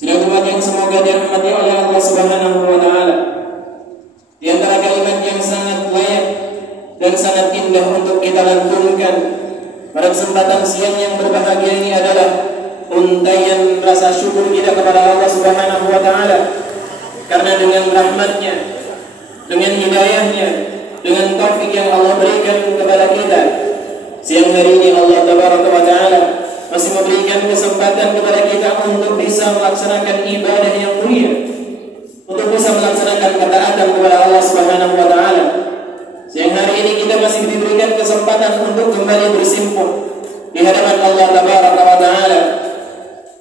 Sidang Jumat yang semoga dirahmati oleh Allah Subhanahu wa taala. Di antara kalimat yang sangat layak dan sangat indah untuk kita lantunkan pada kesempatan siang yang berbahagia ini adalah untaian rasa syukur kita kepada Allah Subhanahu wa taala. Karena dengan rahmatnya, dengan hidayahnya, dengan taufik yang Allah berikan kepada kita, siang hari ini Allah Tabaraka wa taala masih memberikan kesempatan kepada kita untuk bisa melaksanakan ibadah yang mulia, untuk bisa melaksanakan ketaatan kepada Allah Subhanahu wa taala. Siang hari ini kita masih diberikan kesempatan untuk kembali bersimpul di hadapan Allah Tabaraka wa taala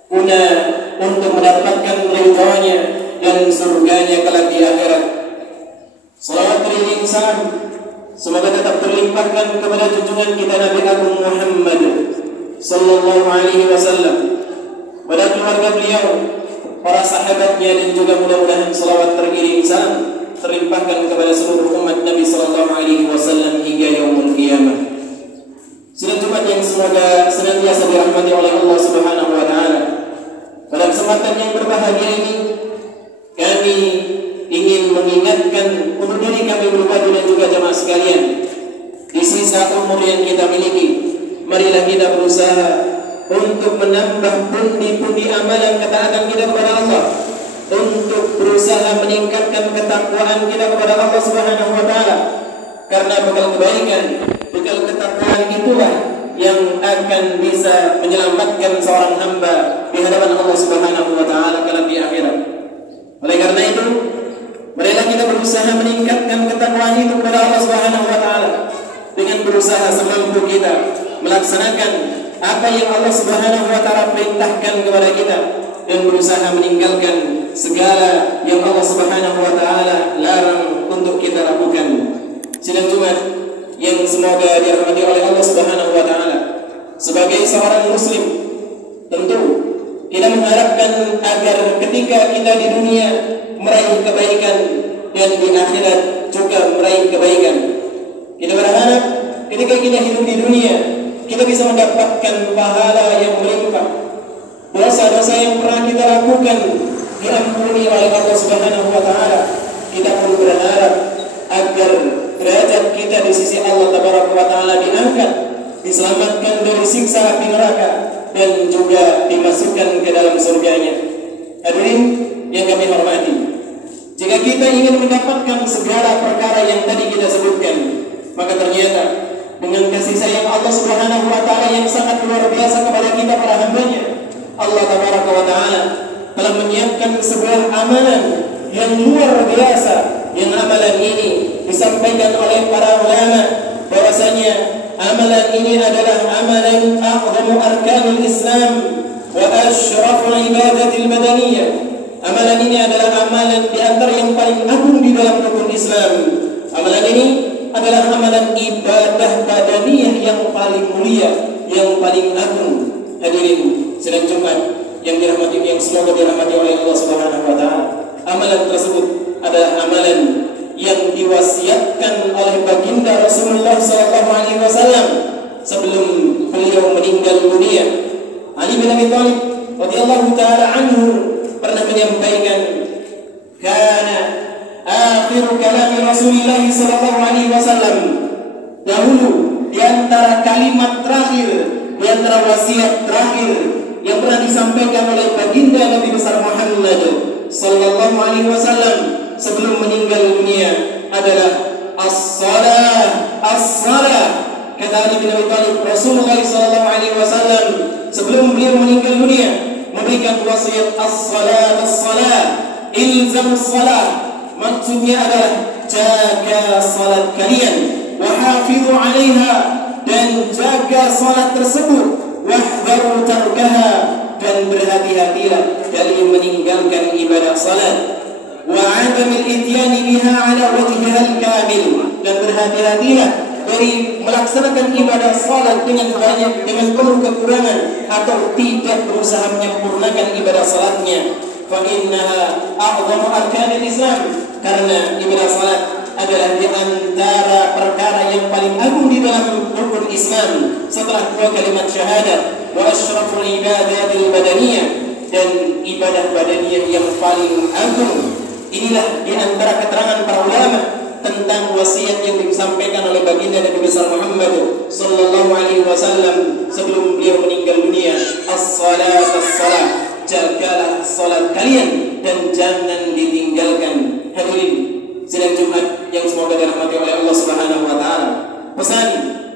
guna untuk mendapatkan ridha-Nya dan surganya kelak di akhirat. Salawat beriring salam semoga tetap terlimpahkan kepada junjungan kita Nabi Agung Muhammad sallallahu alaihi wasallam, pada keluarga beliau, para sahabatnya, dan juga mudah-mudahan salawat teriring salam terlimpahkan kepada seluruh umat Nabi sallallahu alaihi wasallam hingga yaumul qiyamah. Sidang Jumat yang semoga senantiasa dirahmati oleh Allah Subhanahu wa taala. Pada kesempatan yang berbahagia ini, kami ingin mengingatkan untuk diri kami pribadi dan juga jamaah sekalian, di sisa umur yang kita miliki, marilah kita berusaha untuk menambah pundi-pundi amalan ketaatan kita kepada Allah, untuk berusaha meningkatkan ketakwaan kita kepada Allah Subhanahu wa taala. Karena bekal kebaikan, bekal ketakwaan itulah yang akan bisa menyelamatkan seorang hamba di hadapan Allah Subhanahu wa taala kelak di akhirat. Oleh karena itu, marilah kita berusaha meningkatkan ketakwaan itu kepada Allah Subhanahu wa taala dengan berusaha semampu kita melaksanakan apa yang Allah Subhanahu wa taala perintahkan kepada kita dan berusaha meninggalkan segala yang Allah Subhanahu wa taala larang untuk kita lakukan. Sidang Jumat yang semoga dirahmati oleh Allah Subhanahu wa taala, sebagai seorang muslim, tentu kita mengharapkan agar ketika kita di dunia meraih kebaikan dan di akhirat juga meraih kebaikan. Kita berharap ketika kita hidup di dunia, kita bisa mendapatkan pahala yang melimpah. Dosa-dosa yang pernah kita lakukan diampuni oleh Allah Subhanahu wa taala. Kita pun berharap agar derajat kita di sisi Allah Tabaraka wa taala diangkat, diselamatkan dari siksa api neraka dan juga dimasukkan ke dalam surganya. Hadirin yang kami hormati, jika kita ingin mendapatkan segala perkara yang tadi kita sebutkan, maka ternyata dengan kasih sayang Allah Subhanahu wa taala yang sangat luar biasa kepada kita para hamba-Nya, Allah Tabaraka wa taala telah menyiapkan sebuah amalan yang luar biasa. Yang amalan ini disampaikan oleh para ulama bahwasanya amalan ini adalah amalan a'zamu arkanul Islam wa asyraful ibadatil badaniyah. Amalan ini adalah amalan di antara yang paling agung di dalam rukun Islam. Amalan ini adalah amalan ibadah badaniyah yang paling mulia, yang paling agung. Hadirin sidang Jumat yang dirahmati, yang semoga dirahmati oleh Allah Subhanahu wa taala. Amalan tersebut adalah amalan yang diwasiatkan oleh baginda Rasulullah sallallahu alaihi wasallam sebelum beliau meninggal dunia. Ali bin Abi Thalib radhiyallahu taala anhu pernah menyampaikan, "Kana akhir kalam Rasulullah sallallahu alaihi wasallam." Dahulu di antara kalimat terakhir, di antara wasiat terakhir yang pernah disampaikan oleh baginda Nabi besar Muhammad sallallahu alaihi wasallam sebelum meninggal dunia adalah as-salah, as-salah. Kata Ali bin Abi Thalib, Rasulullah sallallahu alaihi wasallam sebelum beliau meninggal dunia memberikan wasiat as-salah, as-salah, ilzam as-salah. Maksudnya adalah jaga salat kalian, wa hafidhu 'alaiha, dan jaga salat tersebut, wahdharu tarkaha, dan berhati-hatilah dari meninggalkan ibadah salat, wa 'adamil ityani biha 'ala wajhihal kamil, dan berhati-hatilah dari melaksanakan ibadah salat dengan banyak, dengan penuh kekurangan, atau tidak berusaha menyempurnakan ibadah salatnya. Fa innaha a'zamu arkanil Islam, karena ibadah salat adalah di antara perkara yang paling agung di dalam rukun Islam setelah dua kalimat syahadat wa asyraful ibadatil badaniyah. dan ibadah badaniyah yang paling agung. Inilah di antara keterangan para ulama tentang wasiat yang disampaikan oleh baginda Nabi besar Muhammad sallallahu alaihi wasallam sebelum beliau meninggal dunia. As-salat, as-salat, jagalah salat kalian dan jangan ditinggalkan. Hadirin sidang Jumat yang semoga dirahmati oleh Allah Subhanahu wa taala. Pesan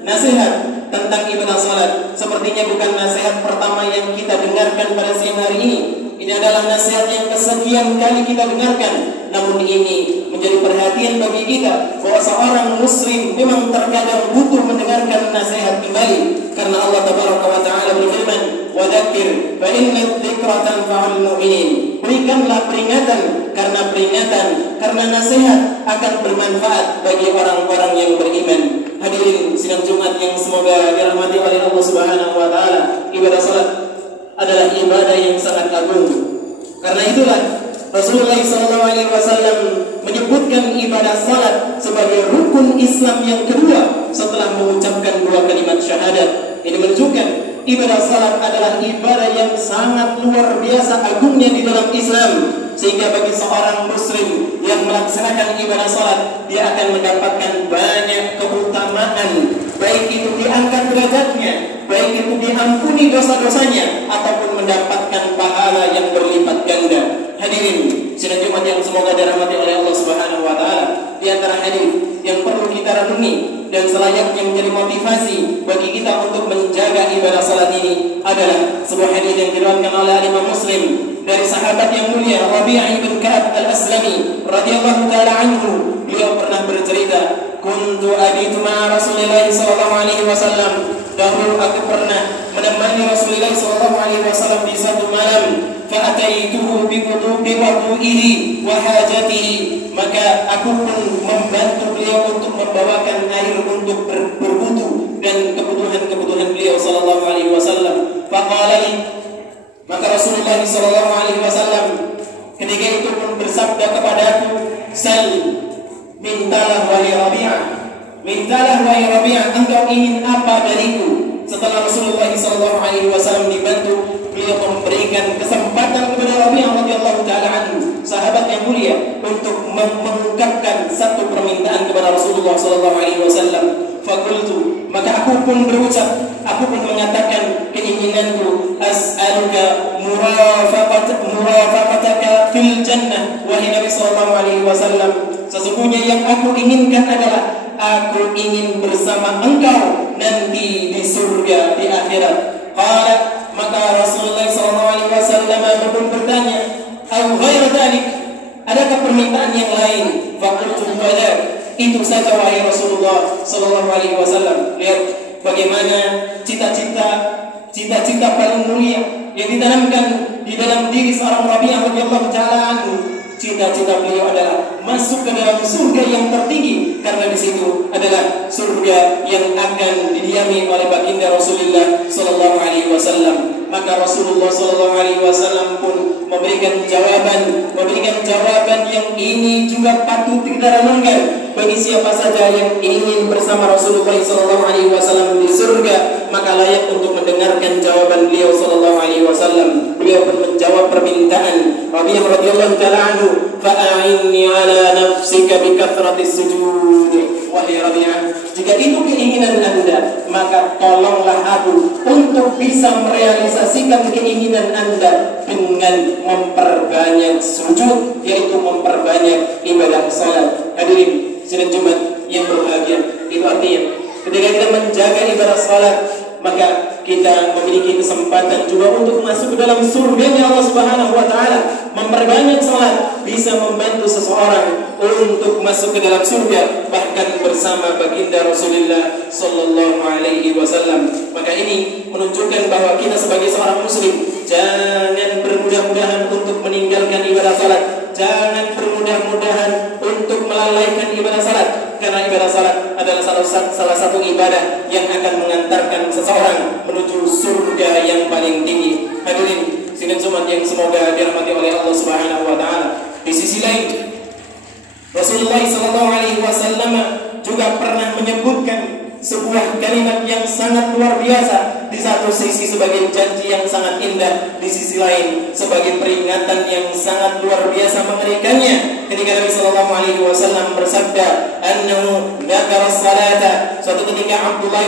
nasihat tentang ibadah salat sepertinya bukan nasihat pertama yang kita dengarkan pada siang hari ini. Ini adalah nasihat yang kesekian kali kita dengarkan. Namun ini menjadi perhatian bagi kita bahwa seorang muslim memang terkadang butuh mendengarkan nasihat kembali. Karena Allah Tabaraka wa Ta'ala berfirman, "Wa dzakir fa inna dzikra tanfa'ul mu'minin." Berikanlah peringatan, karena nasihat akan bermanfaat bagi orang-orang yang beriman. Hadirin sidang Jumat yang semoga dirahmati oleh Allah Subhanahu wa taala, ibadah salat adalah ibadah yang sangat agung. Karena itulah Rasulullah SAW menyebutkan ibadah salat sebagai rukun Islam yang kedua setelah mengucapkan dua kalimat syahadat. Ini menunjukkan ibadah salat adalah ibadah yang sangat luar biasa agungnya di dalam Islam, sehingga bagi seorang muslim yang melaksanakan ibadah salat, dia akan mendapatkan banyak keutamaan, baik itu diangkat derajatnya, baik itu diampuni dosa-dosanya, ataupun mendapatkan pahala yang berlipat ganda. Hadirin sidang Jumat yang semoga dirahmati oleh Allah Subhanahu wa taala, di antara hadis yang perlu kita renungi dan selayaknya menjadi motivasi bagi kita untuk menjaga ibadah salat ini adalah sebuah hadis yang diriwayatkan oleh Imam Muslim dari sahabat yang mulia Rabi'ah bin Ka'ab al-Aslami radhiyallahu taala anhu. Beliau pernah bercerita, "Kuntu abitu ma'a Rasulillah sallallahu alaihi wasallam." Dahulu aku pernah menemani Rasulullah sallallahu alaihi wasallam di satu malam. Fa'ataituhu biwudu'ihi wa hajatihi, maka aku pun membantu beliau untuk membawakan air untuk berwudu dan kebutuhan beliau sallallahu alaihi wasallam. Faqala li, maka Rasulullah sallallahu alaihi wasallam ketika itu pun bersabda kepadaku, "Sal, mintalah wahai Rabi'ah, engkau ingin apa dariku?" Setelah Rasulullah SAW dibantu, beliau memberikan kesempatan kepada Rabi'ah radhiyallahu taala anhu, sahabat yang mulia, untuk mengungkapkan satu permintaan kepada Rasulullah SAW. Fakultu, maka aku pun berucap, aku pun mengatakan keinginanku, "As'aluka murafaqataka fil jannah." Wahai Nabi SAW, sesungguhnya yang aku inginkan adalah aku ingin bersama engkau nanti di surga di akhirat. Qala, maka Rasulullah SAW pun bertanya, "Au ghairu dzalik, adakah permintaan yang lain?" Faqultu bala, itu saja wahai Rasulullah SAW. Lihat bagaimana cita-cita paling mulia yang ditanamkan di dalam diri seorang Rabi'ah radhiyallahu taala anhu. Cita-cita beliau adalah masuk ke dalam surga yang tertinggi, karena di situ adalah surga yang akan didiami oleh baginda Rasulullah sallallahu alaihi wasallam. Maka Rasulullah sallallahu alaihi wasallam pun memberikan jawaban yang ini juga patut kita renungkan. Bagi siapa saja yang ingin bersama Rasulullah sallallahu alaihi wasallam di surga, maka layak untuk mendengarkan jawaban beliau sallallahu alaihi wasallam. Beliau pun menjawab permintaan Rabi'ah radhiyallahu taala anhu, "Fa'inni ala nafsika bi kathratis sujud." Wahai Rabi'ah, jika itu keinginan Anda, maka tolonglah aku untuk bisa merealisasikan keinginan Anda dengan memperbanyak sujud, yaitu memperbanyak ibadah salat. Hadirin sidang Jumat yang berbahagia, itu artinya ketika kita menjaga ibadah salat, maka kita memiliki kesempatan juga untuk masuk ke dalam surganya Allah Subhanahu wa taala. Memperbanyak salat bisa membantu seseorang untuk masuk ke dalam surga, bahkan bersama baginda Rasulullah sallallahu alaihi wasallam. Maka ini menunjukkan bahwa kita sebagai seorang muslim jangan bermudah-mudahan untuk meninggalkan ibadah salat. Jangan bermudah-mudahan untuk melalaikan ibadah salat, karena ibadah salat adalah salah satu ibadah yang akan mengantarkan seseorang menuju surga yang paling tinggi. Hadirin sidang Jumat yang semoga dirahmati oleh Allah Subhanahu wa taala. Di sisi lain, Rasulullah sallallahu alaihi wasallam juga pernah menyebutkan sebuah kalimat yang sangat luar biasa di satu sisi sebagai janji yang sangat indah, di sisi lain sebagai peringatan yang sangat luar biasa mengerikannya. Ketika Nabi sallallahu alaihi wasallam bersabda, "Annahu dzakara salata." Suatu ketika Abdullah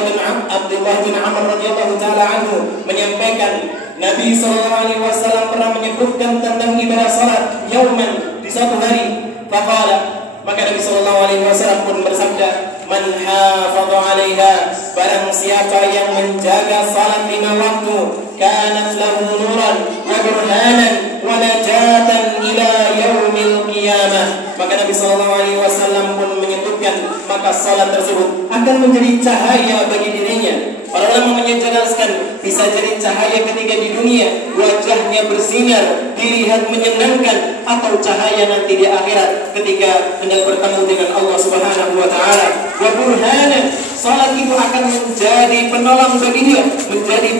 bin Amr radhiyallahu taala anhu menyampaikan, Nabi sallallahu alaihi wasallam pernah menyebutkan tentang ibadah salat yauman, di suatu hari. Faqala, maka Nabi sallallahu alaihi wasallam pun bersabda, "Man hafadha 'alaiha." Barang siapa yang menjaga salat 5 waktu, kanat lahu nuran wa burhanan wa najatan ila yaumil qiyamah. Maka Nabi sallallahu alaihi wasallam pun menyebutkan, maka salat tersebut akan menjadi cahaya bagi dirinya. Para ulama menjelaskan, bisa jadi cahaya ketika di dunia, wajahnya bersinar, dilihat menyenangkan, atau cahaya nanti di akhirat ketika hendak bertemu dengan Allah Subhanahu wa taala. Wa burhanan, salat itu akan menjadi penolong bagi dia, menjadi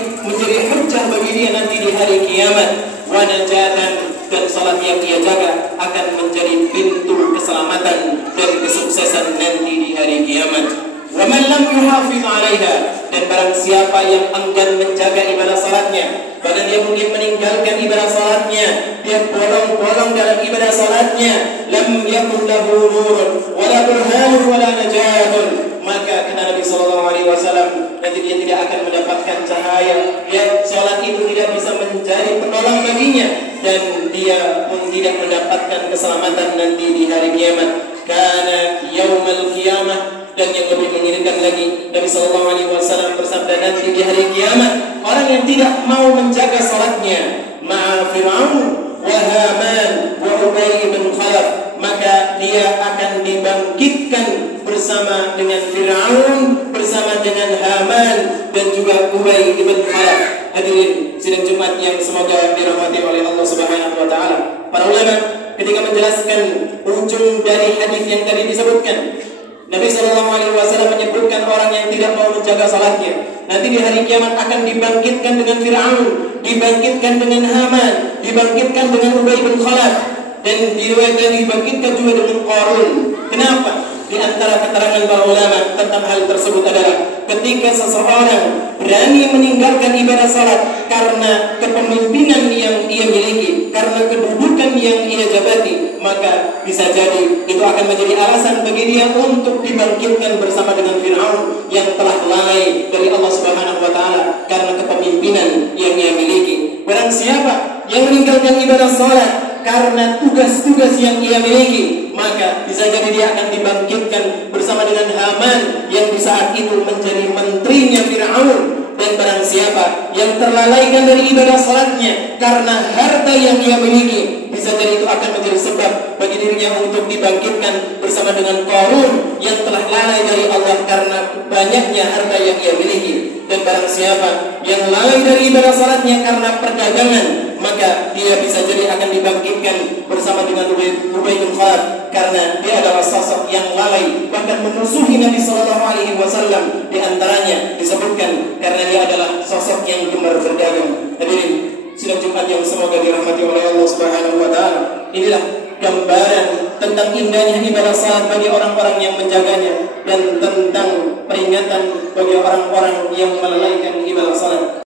hujjah bagi dia nanti di hari kiamat. Wa najatan, dan salat yang dia jaga akan menjadi pintu keselamatan dan kesuksesan nanti di hari kiamat. Wa man lam yuhafiz 'alaiha, dan barang siapa yang enggan menjaga ibadah salatnya, bahkan dia mungkin meninggalkan ibadah salatnya, dia bolong-bolong dalam ibadah salatnya, lam yakun lahu nurun wala burhanun wala najatun, maka kata Nabi sallallahu alaihi wasallam, nanti dia tidak akan mendapatkan cahaya, salat itu tidak bisa menjadi penolong baginya, dan dia pun tidak mendapatkan keselamatan nanti di hari kiamat. Kana yaumal qiyamah, dan yang lebih mengerikan lagi, Nabi sallallahu alaihi wasallam bersabda, nanti di hari kiamat orang yang tidak mau menjaga salatnya, ma'a Fir'aun wa Haman wa Ubay bin Khalaf, maka dia akan dibangkitkan bersama dengan Fir'aun, bersama dengan Haman, dan juga Ubay bin Khalaf. Hadirin sidang Jumat yang semoga dirahmati oleh Allah Subhanahu wa taala. Para ulama ketika menjelaskan ujung dari hadis yang tadi disebutkan, Nabi sallallahu alaihi wasallam menyebutkan orang yang tidak mau menjaga salatnya, nanti di hari kiamat akan dibangkitkan dengan Fir'aun, dibangkitkan dengan Haman, dibangkitkan dengan Ubay bin Khalaf, dan diriwayatkan dibangkitkan juga dengan Qarun. Kenapa? Di antara keterangan para ulama tentang hal tersebut adalah ketika seseorang berani meninggalkan ibadah salat karena kepemimpinan yang ia miliki, karena kedudukan yang ia jabati, maka bisa jadi itu akan menjadi alasan bagi dia untuk dibangkitkan bersama dengan Fir'aun yang telah lalai dari Allah Subhanahu wa taala karena kepemimpinan yang ia miliki. Barang siapa yang meninggalkan ibadah salat karena tugas-tugas yang ia miliki, maka bisa jadi dia akan dibangkitkan bersama dengan Haman yang di saat itu menjadi menterinya Fir'aun. Dan barang siapa yang terlalaikan dari ibadah salatnya karena harta yang ia miliki, bisa jadi itu akan menjadi sebab bagi dirinya untuk dibangkitkan bersama dengan Qarun yang telah lalai dari Allah karena banyaknya harta yang ia miliki. Dan barang siapa yang lalai dari ibadah salatnya karena perdagangan, maka dia bisa jadi akan dibangkitkan bersama dengan Ubay bin Khalaf karena dia adalah sosok yang lalai, bahkan memusuhi Nabi sallallahu alaihi wasallam. Di antaranya disebutkan karena dia adalah sosok yang gemar berdagang. Hadirin sidang Jumat yang semoga dirahmati oleh Allah Subhanahu wa taala. Inilah gambaran tentang indahnya ibadah salat bagi orang-orang yang menjaganya, dan tentang peringatan bagi orang-orang yang melalaikan ibadah salat.